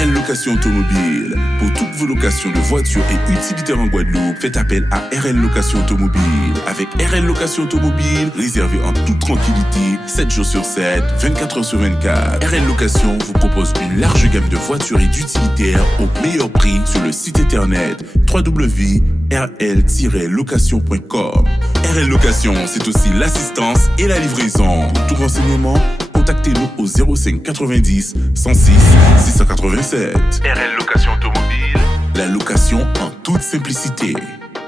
RL Location Automobile. Pour toutes vos locations de voitures et utilitaires en Guadeloupe, faites appel à RL Location Automobile. Avec RL Location Automobile, réservez en toute tranquillité, 7 jours sur 7, 24 heures sur 24. RL Location vous propose une large gamme de voitures et d'utilitaires au meilleur prix sur le site internet www.rl-location.com. RL Location, c'est aussi l'assistance et la livraison. Pour tout renseignement, contactez-nous au 05 90 106 687. RL Location Automobile, la location en toute simplicité.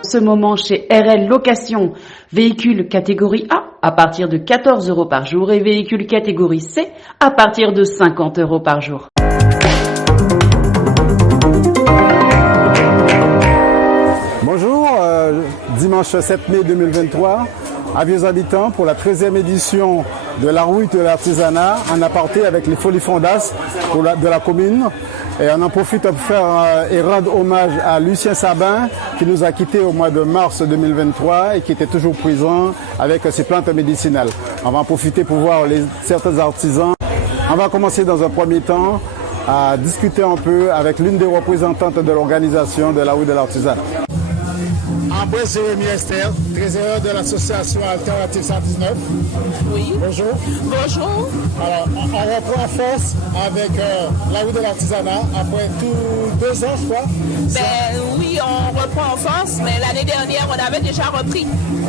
Ce moment chez RL Location, véhicule catégorie A à partir de 14 € par jour et véhicule catégorie C à partir de 50 € par jour. Bonjour, dimanche 7 mai 2023, avis aux habitants pour la 13e édition de la route de l'artisanat en aparté avec les Folies Fondas de la commune. Et on en profite pour faire et rendre hommage à Lucien Sabin qui nous a quittés au mois de mars 2023 et qui était toujours présent avec ses plantes médicinales. On va en profiter pour voir certains artisans. On va commencer dans un premier temps à discuter un peu avec l'une des représentantes de l'organisation de la route de l'artisanat. Ambroise Jérémy Esther, trésorier de l'association Alternative 119. Oui. Bonjour. Bonjour. Alors, on reprend en force avec la route de l'artisanat après 2 ans, je crois. Oui, on reprend en force, mais l'année dernière, on avait déjà repris.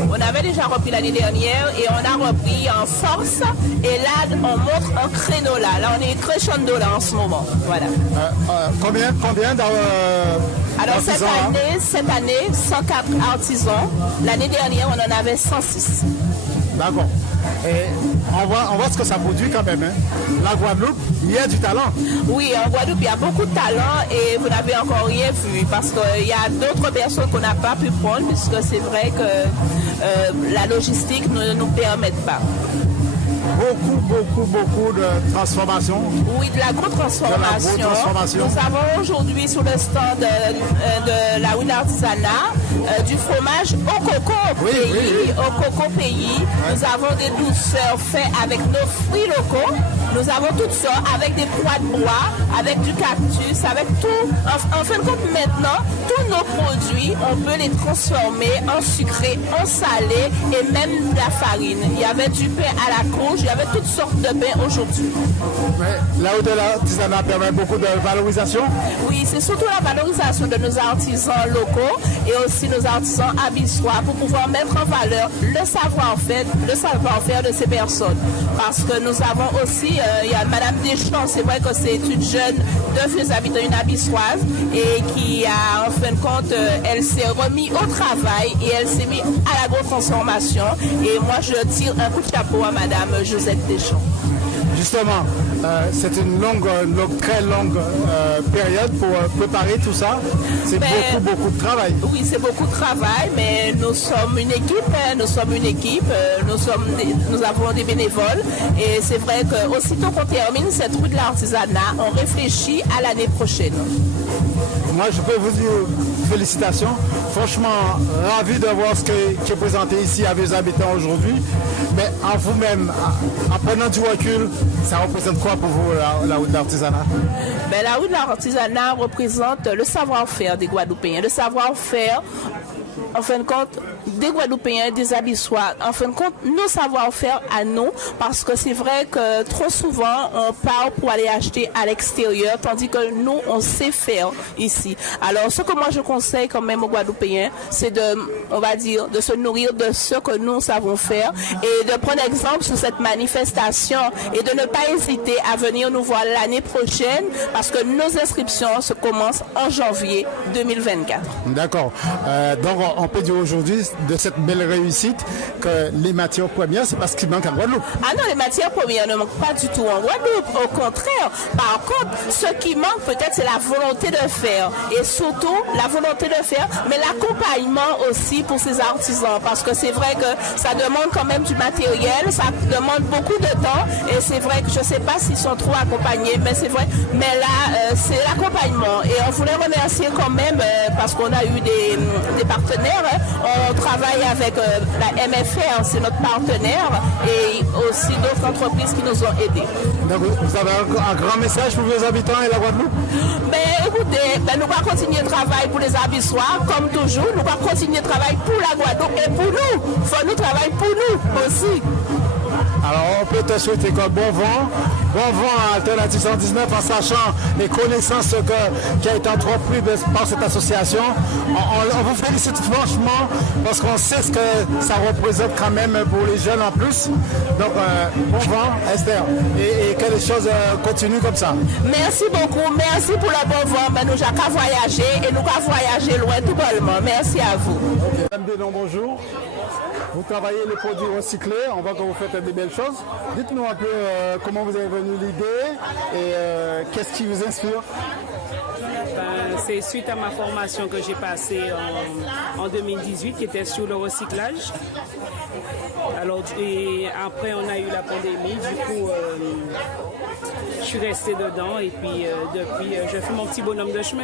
On avait déjà repris l'année dernière et on a repris en force. Et là, on montre un créneau là. Là, on est crescendo là en ce moment. Voilà. Combien Alors cette année, 104 artisans. L'année dernière, on en avait 106. D'accord. Et on voit ce que ça produit quand même. Hein. La Guadeloupe, il y a du talent. Oui, en Guadeloupe, il y a beaucoup de talent et vous n'avez encore rien vu parce qu'il y a d'autres personnes qu'on n'a pas pu prendre puisque c'est vrai que la logistique ne nous permet pas. Beaucoup de transformation. Oui, de la grosse transformation. Nous avons aujourd'hui sur le stand de la route d'artisanat du fromage au coco pays. Au coco pays. Oui. Nous avons des douceurs faites avec nos fruits locaux. Nous avons toutes sortes avec des pois de bois, avec du cactus, avec tout. En fin de compte, maintenant, tous nos produits, on peut les transformer en sucré, en salé et même de la farine. Il y avait du pain à la courge. Il y avait toutes sortes de pains aujourd'hui. La route de l'artisanat permet beaucoup de valorisation. Oui, c'est surtout la valorisation de nos artisans locaux et aussi nos artisans abyssois pour pouvoir mettre en valeur le savoir-faire de ces personnes. Parce que nous avons aussi, il y a Madame Deschamps, c'est vrai que c'est une jeune de vieux habitants, une abyssoise, et qui a, en fin de compte, elle s'est remise au travail et elle s'est mise à l'agro-transformation. Et moi, je tire un coup de chapeau à Madame Josette Deschamps. Justement, c'est une très longue période pour préparer tout ça. C'est beaucoup de travail. Oui, c'est beaucoup de travail, mais nous sommes une équipe. Nous avons des bénévoles. Et c'est vrai qu'aussitôt qu'on termine cette route de l'artisanat, on réfléchit à l'année prochaine. Moi, je peux vous dire félicitations. Franchement, ravi de voir ce qui est présenté ici à vos habitants aujourd'hui. Mais en vous-même, en prenant du recul, ça représente quoi pour vous, la route de l'artisanat? La route de l'artisanat représente le savoir-faire des Guadeloupéens, le savoir-faire, en fin de compte, des Guadeloupéens, des Abyssois, en fin de compte, nos savoir-faire à nous, parce que c'est vrai que trop souvent, on part pour aller acheter à l'extérieur, tandis que nous, on sait faire ici. Alors, ce que moi, je conseille quand même aux Guadeloupéens, c'est de se nourrir de ce que nous savons faire et de prendre exemple sur cette manifestation et de ne pas hésiter à venir nous voir l'année prochaine, parce que nos inscriptions se commencent en janvier 2024. D'accord. Donc, on peut dire aujourd'hui de cette belle réussite que les matières premières, c'est parce qu'il manque en Guadeloupe. Ah non, les matières premières ne manquent pas du tout en Guadeloupe. Au contraire. Par contre, ce qui manque peut-être, c'est la volonté de faire. Et surtout, la volonté de faire, mais l'accompagnement aussi pour ces artisans. Parce que c'est vrai que ça demande quand même du matériel, ça demande beaucoup de temps. Et c'est vrai que je ne sais pas s'ils sont trop accompagnés, mais c'est vrai. Mais là, c'est l'accompagnement. exactement. Et on voulait remercier quand même, parce qu'on a eu des partenaires. On travaille avec la MFR, c'est notre partenaire, et aussi d'autres entreprises qui nous ont aidés. Donc, vous avez un grand message pour vos habitants et la Guadeloupe? Écoutez, nous allons continuer le travail pour les Abyssois, comme toujours. Nous allons continuer le travail pour la Guadeloupe et pour nous. Il faut nous travailler pour nous aussi. Alors, on peut te souhaiter bon vent à Alternative 119 en sachant les connaissances qui a été entrepris par cette association. On vous félicite franchement parce qu'on sait ce que ça représente quand même pour les jeunes en plus. Donc, bon vent, Esther, et que les choses continuent comme ça. Merci beaucoup, merci pour le bon vent. Nous avons qu'à voyager et nous allons voyager loin tout bonnement. Merci à vous. Madame Denon, bonjour. Vous travaillez les produits recyclés, on voit que vous faites des belles choses. Dites-nous un peu comment vous avez venu l'idée et qu'est-ce qui vous inspire? C'est suite à ma formation que j'ai passée en 2018 qui était sur le recyclage. Alors, et après, on a eu la pandémie, du coup, je suis restée dedans et puis depuis, je fais mon petit bonhomme de chemin.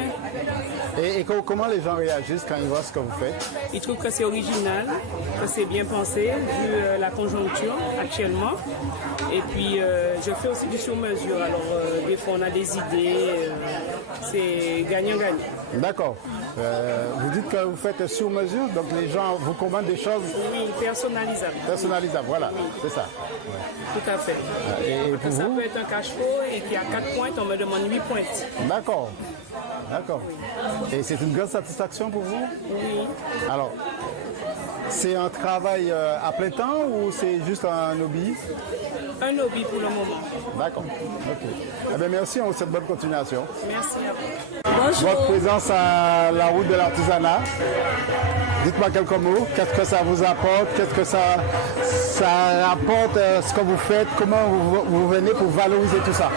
Et comment les gens réagissent quand ils voient ce que vous faites? Ils trouvent que c'est original, que c'est bien pensé, vu la conjoncture actuellement. Et puis, je fais aussi du sur-mesure. Alors, des fois, on a des idées. C'est gagnant-gagnant. D'accord. Vous dites que vous faites sur-mesure, donc les gens vous commandent des choses? Oui, personnalisables. Personnalisables, voilà, oui. C'est ça. Ouais. Tout à fait. Et pour ça vous? peut être un cache-pot et puis à 4 pointes, on me demande 8 pointes. D'accord. D'accord. Oui. Et c'est une grande satisfaction pour vous? Oui. Alors, c'est un travail à plein temps ou c'est juste un hobby? Un hobby pour le moment. D'accord. Ok. Eh bien, merci, on vous souhaite bonne continuation. Merci à vous. Bonjour. Votre présence à la route de l'artisanat, dites-moi quelques mots. Qu'est-ce que ça vous apporte? Qu'est-ce que ça apporte, ce que vous faites? Comment vous venez pour valoriser tout ça?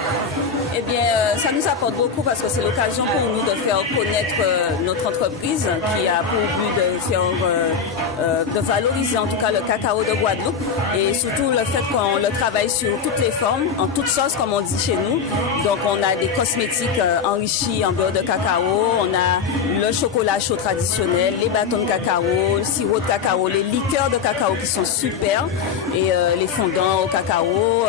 Eh bien, ça nous apporte beaucoup parce que c'est l'occasion pour nous de faire connaître notre entreprise qui a pour but de faire, de valoriser en tout cas le cacao de Guadeloupe et surtout le fait qu'on le travaille sur toutes les formes, en toutes sauces comme on dit chez nous. Donc on a des cosmétiques enrichis en beurre de cacao, on a le chocolat chaud traditionnel, les bâtons de cacao, le sirop de cacao, les liqueurs de cacao qui sont super et les fondants au cacao.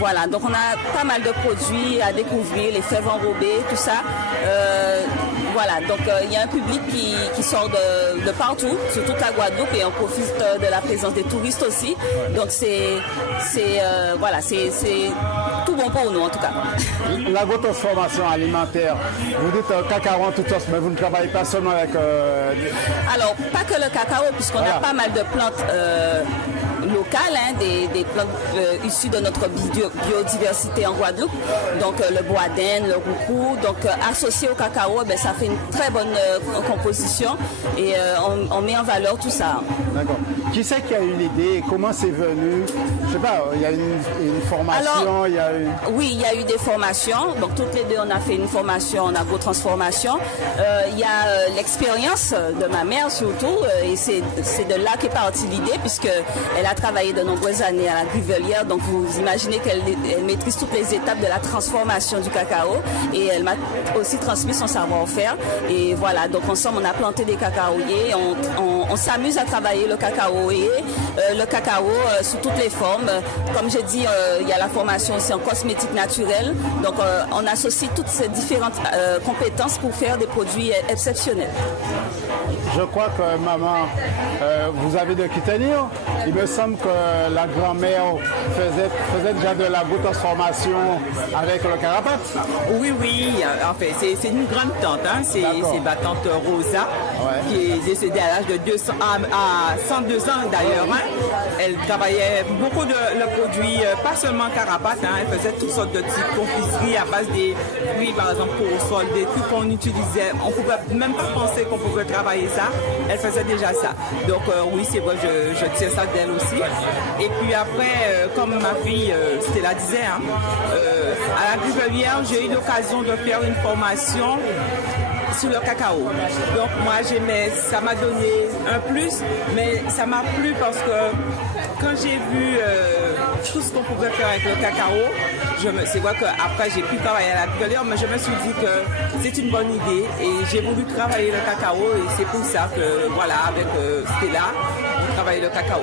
Voilà, donc on a pas mal de produits à découvrir, les fèves enrobées, tout ça. Voilà, donc il y a un public qui sort de partout, sur toute la Guadeloupe et on profite de la présence des touristes aussi. Donc voilà, c'est tout bon pour nous en tout cas. L'agro-transformation alimentaire, vous dites cacao en toute sorte, mais vous ne travaillez pas seulement avec... Alors, pas que le cacao, puisqu'on a pas mal de plantes locales, hein, des plantes issues de notre biodiversité en Guadeloupe. Donc le bois d'Inde, le roucou, donc associé au cacao, ben, ça fait une très bonne composition et on met en valeur tout ça. D'accord. Qui c'est qui a eu l'idée? Comment c'est venu? Je sais pas, il y a une formation. Alors, oui, il y a eu des formations. Donc toutes les deux, on a fait une formation en agro-transformation. Il y a l'expérience de ma mère surtout, et c'est de là qu'est partie l'idée, puisqu'elle a travaillé de nombreuses années à la Grivelière. Donc vous imaginez qu'elle maîtrise toutes les étapes de la transformation du cacao, et elle m'a aussi transmis son savoir-faire. Et voilà, donc ensemble, on a planté des cacaoyers. On s'amuse à travailler le cacaoyer, le cacao sous toutes les formes. Comme j'ai dit, il y a la formation aussi en cosmétique naturelle. Donc on associe toutes ces différentes compétences pour faire des produits exceptionnels. Je crois que maman, vous avez de qui tenir. Il me semble que la grand-mère faisait déjà de la transformation avec le carapate. Oui, en fait, c'est une grande tante, hein. C'est ma tante Rosa, qui est décédée à l'âge de 102 ans d'ailleurs. Hein. Elle travaillait beaucoup de produits, pas seulement carapate, hein. Elle faisait toutes sortes de petites confiseries à base des fruits, par exemple, pour au sol, des trucs qu'on utilisait. On ne pouvait même pas penser qu'on pouvait travailler ça. Elle faisait déjà ça. Donc oui, c'est vrai, je tiens ça d'elle aussi. Et puis après, comme ma fille Stella disait, hein, à la Grivelière, j'ai eu l'occasion de faire une formation sur le cacao. Donc moi j'aimais, ça m'a donné un plus, mais ça m'a plu parce que quand j'ai vu tout ce qu'on pouvait faire avec le cacao. C'est vrai qu'après, j'ai pu travailler à l'atelier, mais je me suis dit que c'est une bonne idée et j'ai voulu travailler le cacao et c'est pour ça que, voilà, avec Stella, on travaille le cacao.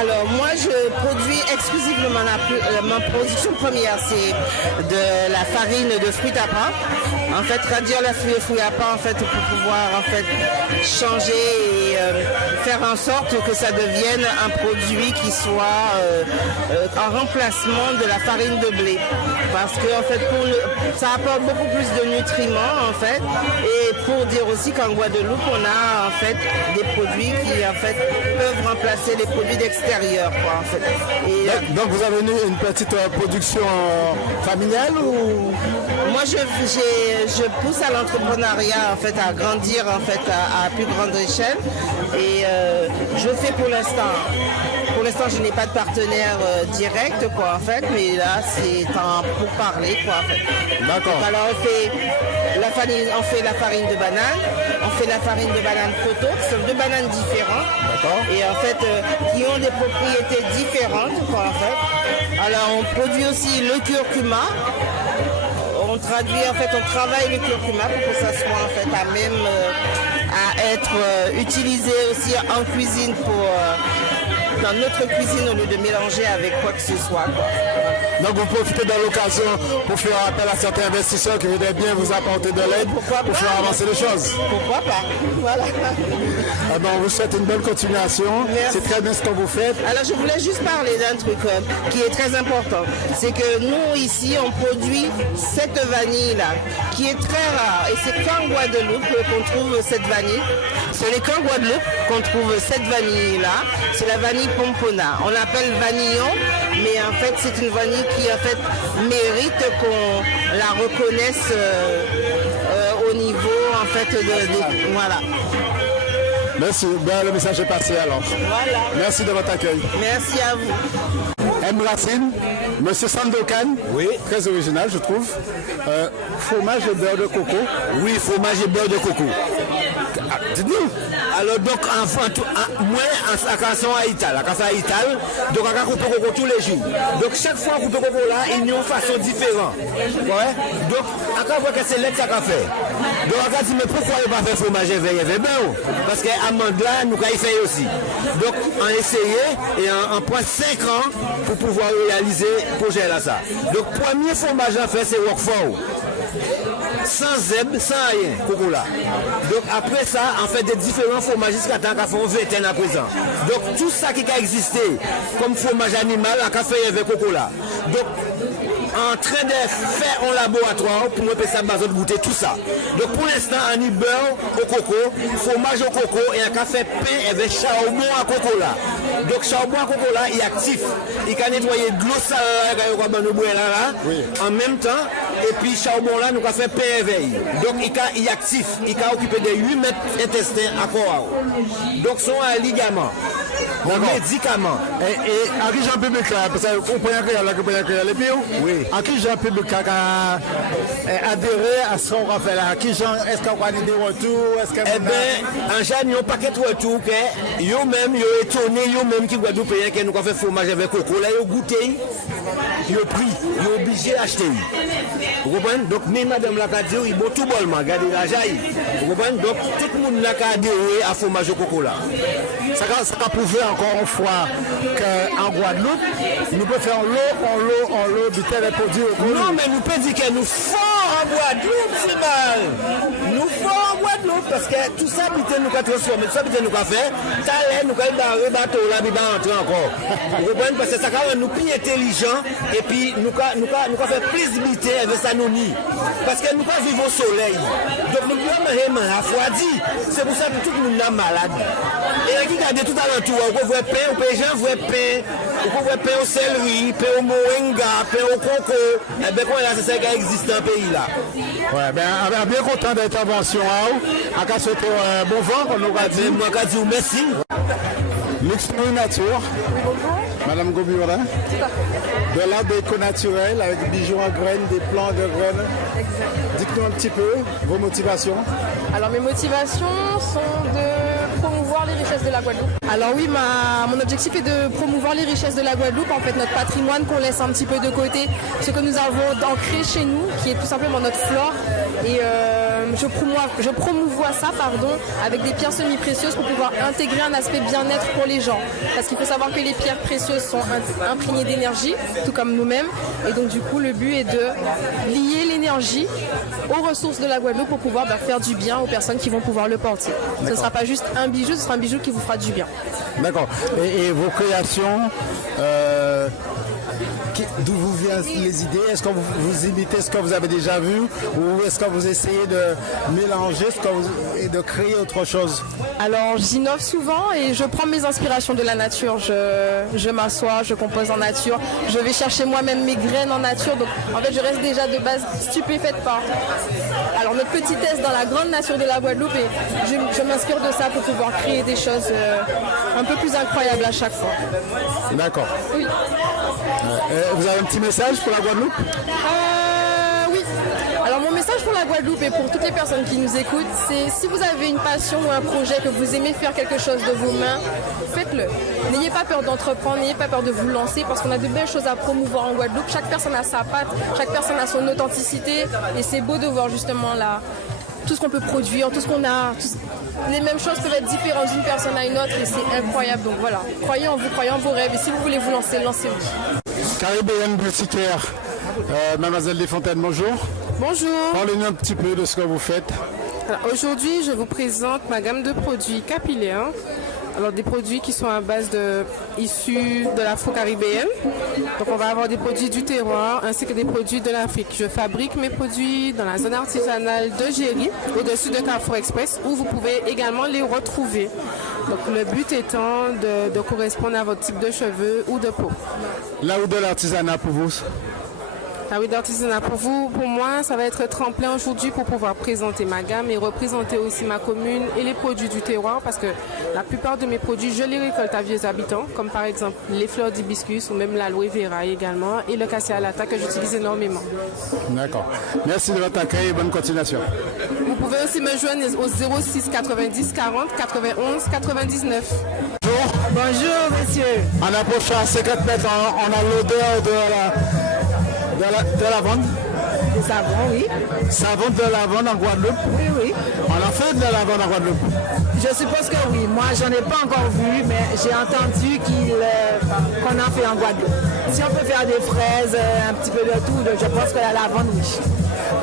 Alors, moi, je produis exclusivement ma production première, c'est de la farine de fruits à pain. En fait, réduire la fruits à pain, en fait, pour pouvoir, en fait, changer et faire en sorte que ça devienne un produit qui soit en remplacement de la farine de blé. Parce que, en fait, ça apporte beaucoup plus de nutriments, en fait. Et pour dire aussi qu'en Guadeloupe, on a, en fait, des produits qui, en fait, peuvent remplacer les produits d'extérieur, quoi, en fait. Et, donc, vous avez une petite production familiale ou... Moi, je pousse à l'entrepreneuriat, en fait, à grandir, en fait, à plus grande échelle. Et je fais pour l'instant. Pour l'instant, je n'ai pas de partenaire direct, quoi, en fait, mais là, c'est pour parler, quoi, en fait. D'accord. Alors, on fait la farine de banane, on fait la farine de banane photo, qui sont deux bananes différentes. D'accord. Et en fait, qui ont des propriétés différentes, quoi, en fait. Alors, on produit aussi le curcuma. On travaille le curcuma pour que ça soit en fait à même à être utilisé aussi en cuisine dans notre cuisine au lieu de mélanger avec quoi que ce soit, quoi. Donc vous profitez de l'occasion pour faire appel à certains investisseurs qui voudraient bien vous apporter de l'aide pour faire avancer les choses. Pourquoi pas? Voilà. Alors, on vous souhaite une bonne continuation. Merci. C'est très bien ce que vous faites. Alors je voulais juste parler d'un truc qui est très important. C'est que nous ici on produit cette vanille là qui est très rare et c'est qu'en Guadeloupe qu'on trouve cette vanille. Ce n'est qu'en Guadeloupe qu'on trouve cette vanille là. C'est la vanille pompona. On l'appelle vanillon, mais en fait c'est une vanille qui en fait mérite qu'on la reconnaisse au niveau en fait de voilà. Merci, ben, le message est passé alors. Voilà. Merci de votre accueil. Merci à vous. M. Racine, Monsieur Sandokan, oui, très original je trouve. Fromage et beurre de coco. Oui, fromage et beurre de coco. Dites-nous. Alors donc, moi, à Casson à Ital, donc on coupe coco tous les jours. Donc chaque fois qu'on coupe coco là, il y a une façon différente. Ouais? Donc, à quoi que c'est l'aide ça qu'a fait. Donc on a dit, mais pourquoi il pas faire fromage et beurre? Parce qu'amande là, nous avons fait aussi. Donc on a essayé et on prend 5 ans pour pouvoir réaliser le projet là ça. Donc premier fromage à faire c'est Roquefort. Sans zèbre, sans rien, coco là. Donc après ça, on fait des différents fromages jusqu'à temps qu'on fait une vingtaine à présent. Donc tout ça qui a existé comme fromage animal, on a fait avec coco là. Donc en train de faire un laboratoire pour nous faire ça goûter tout ça. Donc pour l'instant, on a beurre au coco, fromage au coco et on a fait pain avec charbon à coco là. Donc charbon à coco là, il est actif. Il peut nettoyer de l'eau là, en même temps. Et puis charbon là, nous avons fait pain éveil. Donc il est actif. Il a occupé de 8 mètres intestins à corps. Donc son un ligament. Bon médicament. Et à qui Jean-Public là, parce qu'on peut y créer les bio. Oui. À qui Jean-Public a adhéré à ce qu'on va faire là? À qui Jean, est-ce qu'on va aller des retours? Eh bien, en général, il y a un paquet de retours que yo même, yo étonné, yo même qui Guadeloupéen qui nous a fait fromage avec coco. Là, yo goûté, yo pris, yo obligé d'acheter. Vous comprenez? Donc, même madame la dit, il bon tout bol, regardez la jaille. Vous comprenez? Donc, tout le monde n'a qu'à adhérer à fromage au coco là. Ça va prouver encore une fois qu'en Guadeloupe, nous pouvons faire l'eau du tel produit. Non, mais nous pouvons dire que nous forts en Guadeloupe, c'est mal. Nous forts en Guadeloupe parce que tout ça, nous avons transformé, tout ça, nous avons fait. Talent, nous avons barré bateau là, nous avons entré encore. Vous comprenez? Parce que ça rend nous plus intelligents et puis nous avons fait plausibilité avec ça nous nie. Parce que nous avons vivre au soleil. Donc nous avons refroidi. C'est pour ça que tout le monde est malade. Et regardez tout à l'entour, on voit pain, les gens voient pain, on voit pain au céleri, pain au moringa, pain au coco. Et bien, c'est ça qui existe dans le pays là. Ouais, bien, bien content d'intervention. À cas souhaiter bon vent, on nous a dit. Moi, je dis merci. Luxury Nature. Madame Gobiora. De l'art d'éco-naturel avec des bijoux en graines, des plants de graines. Dites-nous un petit peu vos motivations. Alors mes motivations sont de promouvoir les richesses de la Guadeloupe? Alors oui, mon objectif est de promouvoir les richesses de la Guadeloupe, en fait notre patrimoine qu'on laisse un petit peu de côté, ce que nous avons ancré chez nous, qui est tout simplement notre flore. Et je promouvois ça avec des pierres semi-précieuses pour pouvoir intégrer un aspect bien-être pour les gens. Parce qu'il faut savoir que les pierres précieuses sont imprégnées d'énergie, tout comme nous-mêmes. Et donc du coup, le but est de lier l'énergie aux ressources de la Guadeloupe pour pouvoir faire du bien aux personnes qui vont pouvoir le porter. Ce ne sera pas juste un bijou, ce sera un bijou qui vous fera du bien. D'accord. Et vos créations, d'où vous viennent les idées? Est-ce que vous imitez ce que vous avez déjà vu ou est-ce que vous essayez de mélanger et de créer autre chose? Alors j'innove souvent et je prends mes inspirations de la nature. Je m'assois, je compose en nature, je vais chercher moi-même mes graines en nature. Donc en fait je reste déjà de base stupéfaite par notre petitesse dans la grande nature de la Guadeloupe et je m'inspire de ça pour pouvoir créer des choses un peu plus incroyables à chaque fois. D'accord. Oui. Vous avez un petit message pour la Guadeloupe? Oui. Alors mon message pour la Guadeloupe et pour toutes les personnes qui nous écoutent, c'est si vous avez une passion ou un projet, que vous aimez faire quelque chose de vos mains, faites-le. N'ayez pas peur d'entreprendre, n'ayez pas peur de vous lancer parce qu'on a de belles choses à promouvoir en Guadeloupe. Chaque personne a sa patte, chaque personne a son authenticité et c'est beau de voir justement là tout ce qu'on peut produire, tout ce qu'on a. Les mêmes choses peuvent être différentes d'une personne à une autre et c'est incroyable. Donc voilà, croyez en vous, croyez en vos rêves et si vous voulez vous lancer, lancez-vous. Caribéenne boutiquière, Mademoiselle Desfontaines, bonjour. Bonjour. Parlez-nous un petit peu de ce que vous faites. Aujourd'hui, je vous présente ma gamme de produits capillaires. Alors des produits qui sont à base issus de l'afro-caribéenne. Donc on va avoir des produits du terroir ainsi que des produits de l'Afrique. Je fabrique mes produits dans la zone artisanale de Géry, au-dessus de Carrefour Express, où vous pouvez également les retrouver. Donc le but étant de correspondre à votre type de cheveux ou de peau. Là où de l'artisanat pour vous? Ah oui, d'artisanat pour vous, pour moi, ça va être tremplin aujourd'hui pour pouvoir présenter ma gamme et représenter aussi ma commune et les produits du terroir parce que la plupart de mes produits, je les récolte à Vieux Habitants, comme par exemple les fleurs d'hibiscus ou même l'aloe vera également et le cassia alata que j'utilise énormément. D'accord. Merci de votre accueil et bonne continuation. Vous pouvez aussi me joindre au 06 90 40 91 99. Bonjour. Bonjour, monsieur. En approchant à 50 mètres, on a l'odeur de lavande. Du savon, oui. Savon de lavande en Guadeloupe? Oui, oui. On en fait de la lavande en Guadeloupe? Je suppose que oui. Moi, j'en ai pas encore vu, mais j'ai entendu qu'on en fait en Guadeloupe. Si on peut faire des fraises, un petit peu de tout, je pense que la lavande, oui.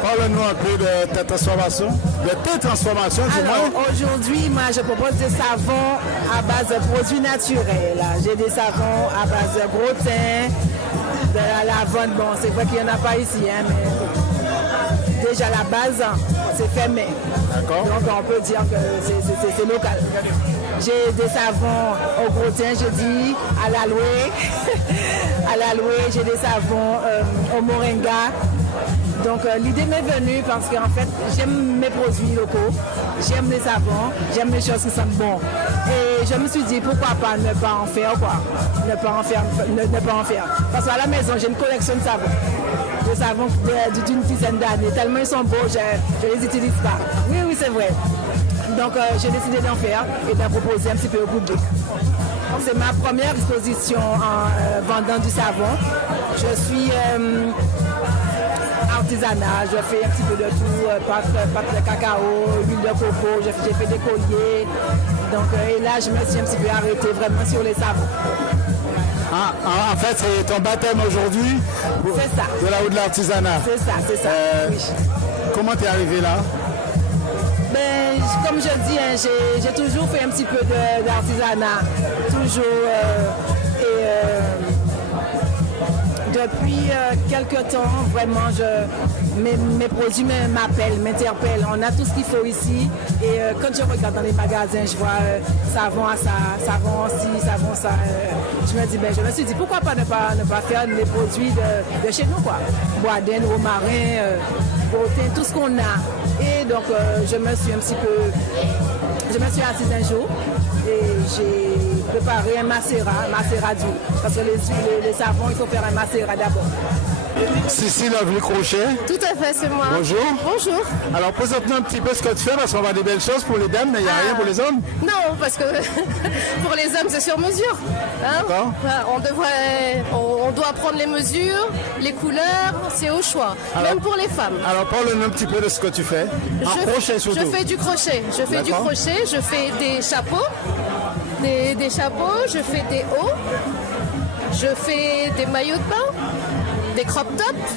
Parle-nous un peu de ta transformation, du moins. Alors, aujourd'hui, moi, je propose des savons à base de produits naturels. J'ai des savons à base de gros thym, de la lavande. Bon, c'est vrai qu'il n'y en a pas ici, hein, mais déjà la base, c'est fait main. D'accord. Donc, on peut dire que c'est local. J'ai des savons au gros thym, je dis, à l'aloe. À l'aloe, j'ai des savons au moringa. Donc l'idée m'est venue parce qu'en fait j'aime mes produits locaux, j'aime les savons, j'aime les choses qui sentent bon. Et je me suis dit pourquoi pas ne pas en faire quoi, ne pas en faire. Parce qu'à la maison j'ai une collection de savons. Des savons d'une dizaine d'années, tellement ils sont beaux, je ne les utilise pas. Oui, c'est vrai. Donc j'ai décidé d'en faire et d'en proposer un petit peu au public. C'est ma première exposition en vendant du savon. Je suis artisanat, je fais un petit peu de tout, pâte de cacao, huile de coco, j'ai fait des colliers. Donc et là je me suis un petit peu arrêtée vraiment sur les savons. En fait, c'est ton baptême aujourd'hui de la haut de l'artisanat. C'est ça. Oui. Comment t'es arrivé là? Ben, comme je dis, hein, j'ai toujours fait un petit peu d'artisanat. Toujours. Depuis quelques temps, vraiment, mes produits m'interpellent. On a tout ce qu'il faut ici. Et quand je regarde dans les magasins, je vois savon à ça, savon ci, savon ça. Je me suis dit, pourquoi pas ne pas faire les produits de chez nous, quoi. Boisdaine, romarin, beauté, tout ce qu'on a. Et donc, je me suis assise un jour et j'ai préparé un macérat d'huile. Parce que les savons, il faut faire un macérat d'abord. Cécile Lovely Crochet. Tout à fait, c'est moi. Bonjour. Bonjour. Alors présente-nous un petit peu ce que tu fais parce qu'on va des belles choses pour les dames, mais il n'y a rien pour les hommes. Non, parce que pour les hommes, c'est sur mesure. Hein. On doit prendre les mesures, les couleurs, c'est au choix. Alors, même pour les femmes. Alors parle-nous un petit peu de ce que tu fais. Crochet surtout. Je fais du crochet. Je fais du crochet, je fais des chapeaux, des chapeaux, je fais des hauts, je fais des maillots de bain, des crop tops,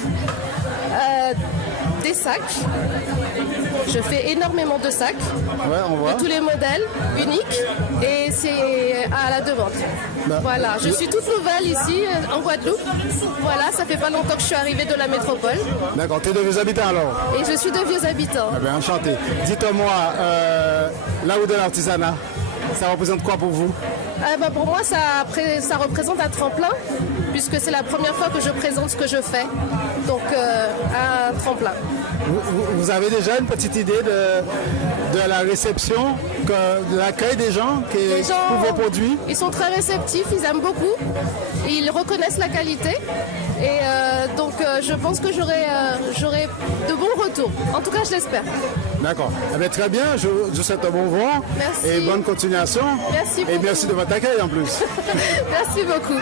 des sacs. Je fais énormément de sacs, de tous les modèles, uniques, et c'est à la demande. Voilà, je suis toute nouvelle ici en Guadeloupe. Voilà, ça fait pas longtemps que je suis arrivée de la métropole. D'accord, tu es de Vieux Habitants alors? Et je suis de Vieux Habitants. Eh bien, enchanté. Dites-moi, la route de l'artisanat, ça représente quoi pour vous? Pour moi, ça représente un tremplin, puisque c'est la première fois que je présente ce que je fais. Donc, un tremplin. Vous avez déjà une petite idée de la réception, de l'accueil des gens pour vos produits? Ils sont très réceptifs, ils aiment beaucoup, ils reconnaissent la qualité. Et donc, je pense que j'aurai de bons retours. En tout cas, je l'espère. D'accord. Eh bien, très bien, je vous souhaite un bon vent. Merci. Et bonne continuation. Merci beaucoup. Et merci de votre accueil en plus. Merci beaucoup.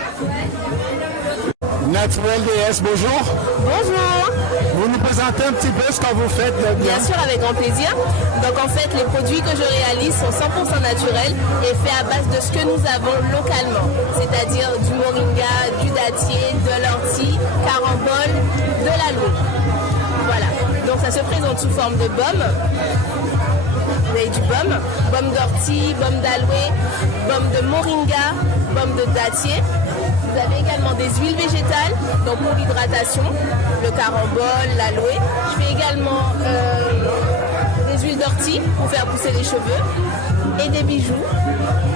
Naturel DS, bonjour. Bonjour. Vous nous présentez un petit peu ce que vous faites Bien sûr, avec grand plaisir. Donc en fait, les produits que je réalise sont 100% naturels et faits à base de ce que nous avons localement. C'est-à-dire du moringa, du dattier, de l'ortie, carambole, de l'aloe. Voilà. Donc ça se présente sous forme de baume. Vous avez du baume d'ortie, baume d'aloe, baume de moringa, baume de dattier. Vous avez également des huiles végétales, donc pour l'hydratation, le carambole, l'aloe. Je fais également des huiles d'ortie pour faire pousser les cheveux et des bijoux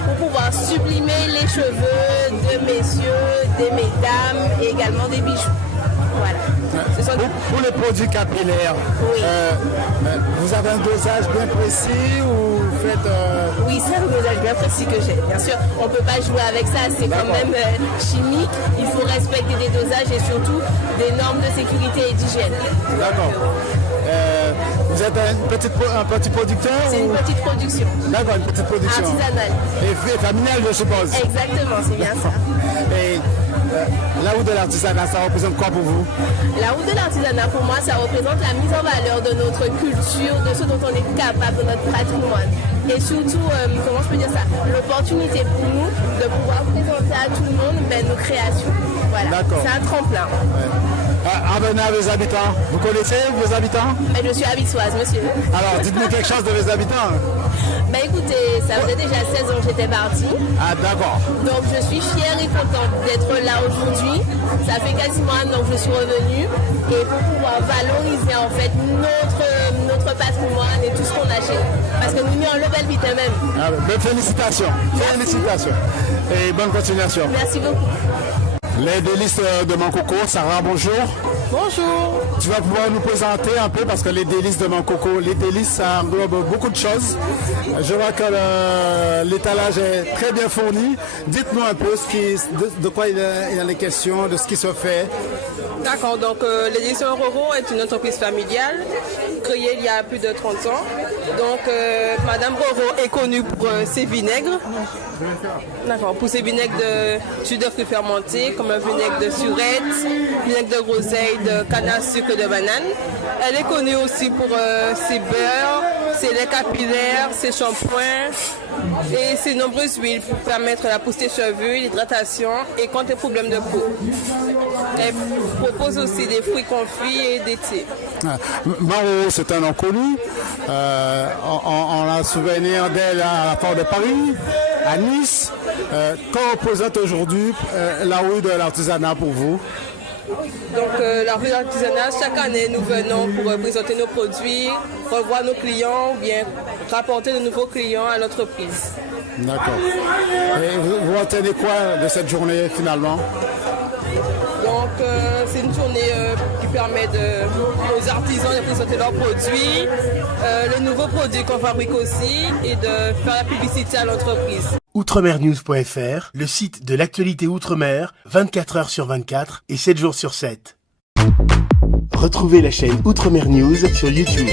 pour pouvoir sublimer les cheveux de messieurs, de mesdames et également des bijoux. Voilà. Pour les produits capillaires, oui. Vous avez un dosage bien précis ou vous faites... Oui, c'est un dosage bien précis que j'ai. Bien sûr, on ne peut pas jouer avec ça, c'est quand même chimique. Il faut respecter des dosages et surtout des normes de sécurité et d'hygiène. D'accord. Vous êtes un petit producteur? C'est une petite production. D'accord, une petite production. Artisanale. Et familiale, je suppose. Exactement, c'est bien ça. Et la route de l'artisanat, ça représente quoi pour vous? La route de l'artisanat, pour moi, ça représente la mise en valeur de notre culture, de ce dont on est capable, de notre patrimoine. Et surtout, comment je peux dire ça, l'opportunité pour nous de pouvoir présenter à tout le monde nos créations. Voilà, c'est un tremplin. Ouais. Venez à Vieux Habitants. Vous connaissez Vieux Habitants? Je suis aviçoise, monsieur. Alors, dites-nous quelque chose de Vieux Habitants. Écoutez, ça faisait déjà 16 ans que j'étais partie. Ah, d'accord. Donc, je suis fière et contente d'être là aujourd'hui. Ça fait quasiment un an que je suis revenue. Et pour pouvoir valoriser, en fait, notre patrimoine et tout ce qu'on a chez nous. Parce que nous, on le belle vite même. Ah, félicitations. Félicitations. Et bonne continuation. Merci beaucoup. Les délices de Mankoko, Sarah, bonjour. Bonjour. Tu vas pouvoir nous présenter un peu parce que les délices de Mankoko, les délices, ça englobe beaucoup de choses. Je vois que l'étalage est très bien fourni. Dites-nous un peu de quoi il en est question, de ce qui se fait. D'accord, donc l'édition Roro est une entreprise familiale créée il y a plus de 30 ans. Donc Madame Roro est connue pour ses vinaigres. D'accord, pour ses vinaigres de jus de fruits fermentés, comme un vinaigre de surette, vinaigre de groseille, de canne à sucre et de banane. Elle est connue aussi pour ses beurres, ses laits capillaires, ses shampoings et ses nombreuses huiles pour permettre la pousse des cheveux, l'hydratation et contre les problèmes de peau. Elle propose aussi des fruits confits et des thés. Maro, c'est un nom connu. On a souvenir d'elle à la Foire de Paris, à Nice. Qu'en représente aujourd'hui la rue de l'artisanat pour vous? Donc la rue de l'artisanat, chaque année nous venons pour présenter nos produits, revoir nos clients ou bien rapporter de nouveaux clients à l'entreprise. D'accord. Et vous retenez quoi de cette journée finalement? Donc c'est une journée qui permet aux artisans de présenter leurs produits, les nouveaux produits qu'on fabrique aussi et de faire la publicité à l'entreprise. Outremernews.fr, le site de l'actualité outre-mer, 24 heures sur 24 et 7 jours sur 7. Retrouvez la chaîne Outre-mer News sur YouTube.